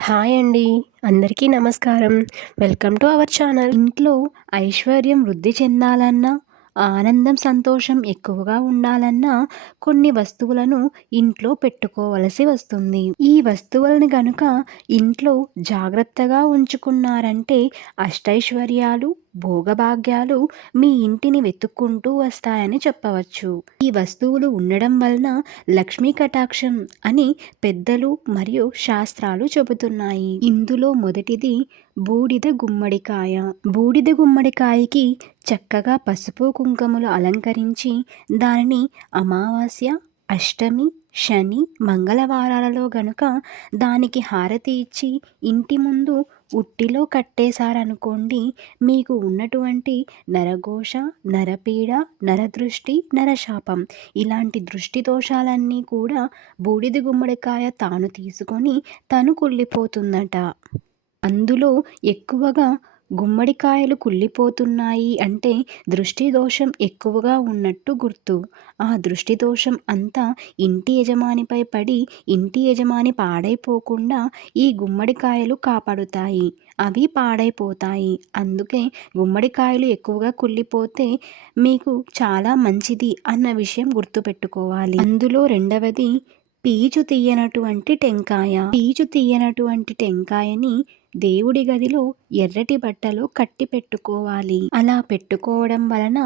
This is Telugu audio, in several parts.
హాయ్ అండి. అందరికీ నమస్కారం. Welcome to our channel. ఇంట్లో ఐశ్వర్యం వృద్ధి చెందాలన్నా, ఆనందం, సంతోషం ఎక్కువగా ఉండాలన్నా కొన్ని వస్తువులను ఇంట్లో పెట్టుకోవలసి వస్తుంది. ఈ వస్తువులను గనుక ఇంట్లో జాగ్రత్తగా ఉంచుకున్నారంటే అష్టైశ్వర్యాలు, భోగభాగ్యాలు మీ ఇంటిని వెతుక్కుంటూ వస్తాయని చెప్పవచ్చు. ఈ వస్తువులు ఉండడం వలన లక్ష్మీ కటాక్షం అని పెద్దలు మరియు శాస్త్రాలు చెబుతున్నాయి. ఇందులో మొదటిది బూడిద గుమ్మడికాయ. బూడిద గుమ్మడికాయకి చక్కగా పసుపు కుంకుమలు అలంకరించి దానిని అమావాస్య, అష్టమి, శని, మంగళవారాలలో గనుక దానికి హారతి ఇచ్చి ఇంటి ముందు ఉట్టిలో కట్టేశారనుకోండి, మీకు ఉన్నటువంటి నరఘోష, నరపీడ, నరదృష్టి, నరశాపం ఇలాంటి దృష్టి దోషాలన్నీ కూడా బూడిద గుమ్మడికాయ తాను తీసుకొని తను కుళ్ళిపోతుందట. అందులో ఎక్కువగా గుమ్మడికాయలు కుళ్ళిపోతున్నాయి అంటే దృష్టి దోషం ఎక్కువగా ఉన్నట్టు గుర్తు. ఆ దృష్టి దోషం అంతా ఇంటి యజమానిపై పడి ఇంటి యజమాని పాడైపోకుండా ఈ గుమ్మడికాయలు కాపాడుతాయి. అవి పాడైపోతాయి. అందుకే గుమ్మడికాయలు ఎక్కువగా కుళ్ళిపోతే మీకు చాలా మంచిది అన్న విషయం గుర్తుపెట్టుకోవాలి. అందులో రెండవది పీచు తీయనటువంటి టెంకాయ. పీచు తీయనటువంటి టెంకాయని దేవుడి గదిలో ఎర్రటి బట్టలో కట్టి పెట్టుకోవాలి. అలా పెట్టుకోవడం వలన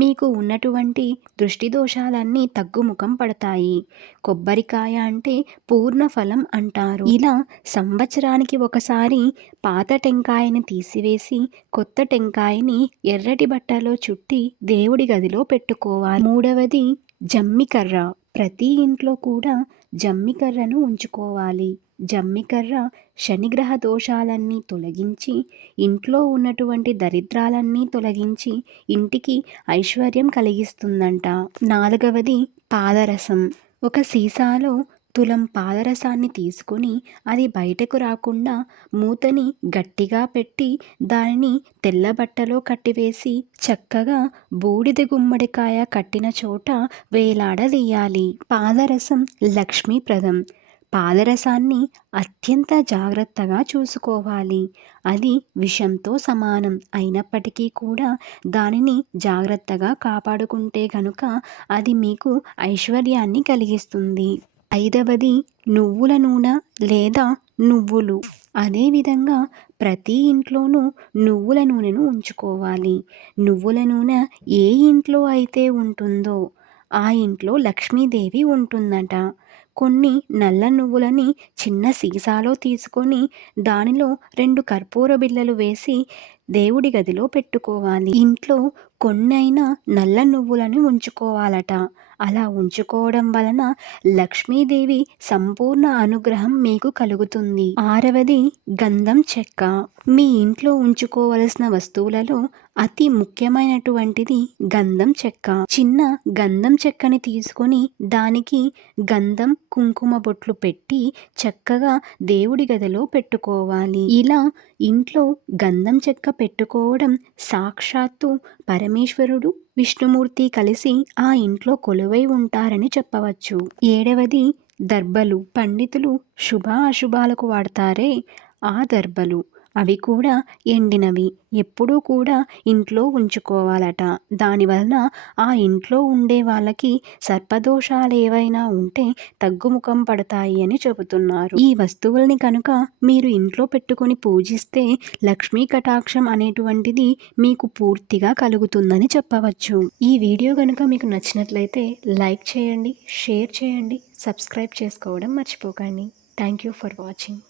మీకు ఉన్నటువంటి దృష్టి దోషాలన్నీ తగ్గుముఖం పడతాయి. కొబ్బరికాయ అంటే పూర్ణ ఫలం అంటారు. ఇలా సంవత్సరానికి ఒకసారి పాత టెంకాయని తీసివేసి కొత్త టెంకాయని ఎర్రటి బట్టలో చుట్టి దేవుడి గదిలో పెట్టుకోవాలి. మూడవది జమ్మికర్ర. ప్రతి ఇంట్లో కూడా జమ్మికర్రను ఉంచుకోవాలి. జమ్మికర్ర శనిగ్రహ దోషాలన్నీ తొలగించి ఇంట్లో ఉన్నటువంటి దరిద్రాలన్నీ తొలగించి ఇంటికి ఐశ్వర్యం కలిగిస్తుందంట. నాలుగవది పాదరసం. ఒక సీసాలో తులం పాదరసాన్ని తీసుకొని అది బయటకు రాకుండా మూతని గట్టిగా పెట్టి దానిని తెల్ల బట్టలో కట్టివేసి చక్కగా బూడిద గుమ్మడికాయ కట్టిన చోట వేలాడదీయాలి. పాదరసం లక్ష్మీప్రదం. పాదరసాన్ని అత్యంత జాగ్రత్తగా చూసుకోవాలి. అది విషంతో సమానం అయినప్పటికీ కూడా దానిని జాగ్రత్తగా కాపాడుకుంటే గనుక అది మీకు ఐశ్వర్యాన్ని కలిగిస్తుంది. ఐదవది నువ్వుల నూనె లేదా నువ్వులు. అదేవిధంగా ప్రతి ఇంట్లోనూ నువ్వుల నూనెను ఉంచుకోవాలి. నువ్వుల నూనె ఏ ఇంట్లో అయితే ఉంటుందో ఆ ఇంట్లో లక్ష్మీదేవి ఉంటుందట. కొన్ని నల్ల నువ్వులని చిన్న సీసాలో తీసుకొని దానిలో 2 కర్పూర బిళ్ళలు వేసి దేవుడి గదిలో పెట్టుకోవాలి. ఇంట్లో కొన్నైనా నల్ల నువ్వులని ఉంచుకోవాలట. అలా ఉంచుకోవడం వలన లక్ష్మీదేవి సంపూర్ణ అనుగ్రహం మీకు కలుగుతుంది. ఆరవది గంధం చెక్క. మీ ఇంట్లో ఉంచుకోవలసిన వస్తువులలో అతి ముఖ్యమైనటువంటిది గంధం చెక్క. చిన్న గంధం చెక్కని తీసుకొని దానికి గంధం, కుంకుమ బొట్లు పెట్టి చక్కగా దేవుడి గదిలో పెట్టుకోవాలి. ఇలా ఇంట్లో గంధం చెక్క పెట్టుకోవడం సాక్షాత్తు పరమేశ్వరుడు, విష్ణుమూర్తి కలిసి ఆ ఇంట్లో కొలువై ఉంటారని చెప్పవచ్చు. ఏడవది దర్బలు. పండితులు శుభ అశుభాలకు వాడతారే ఆ దర్బలు. అవి కూడా ఎండినవి. ఎప్పుడూ కూడా ఇంట్లో ఉంచుకోవాలట. దానివలన ఆ ఇంట్లో ఉండే వాళ్ళకి సర్పదోషాలు ఏవైనా ఉంటే తగ్గుముఖం పడతాయి అని చెబుతున్నారు. ఈ వస్తువుల్ని కనుక మీరు ఇంట్లో పెట్టుకొని పూజిస్తే లక్ష్మీ కటాక్షం అనేటువంటిది మీకు పూర్తిగా కలుగుతుందని చెప్పవచ్చు. ఈ వీడియో కనుక మీకు నచ్చినట్లయితే లైక్ చేయండి, షేర్ చేయండి, సబ్స్క్రైబ్ చేసుకోవడం మర్చిపోకండి. Thank you for watching.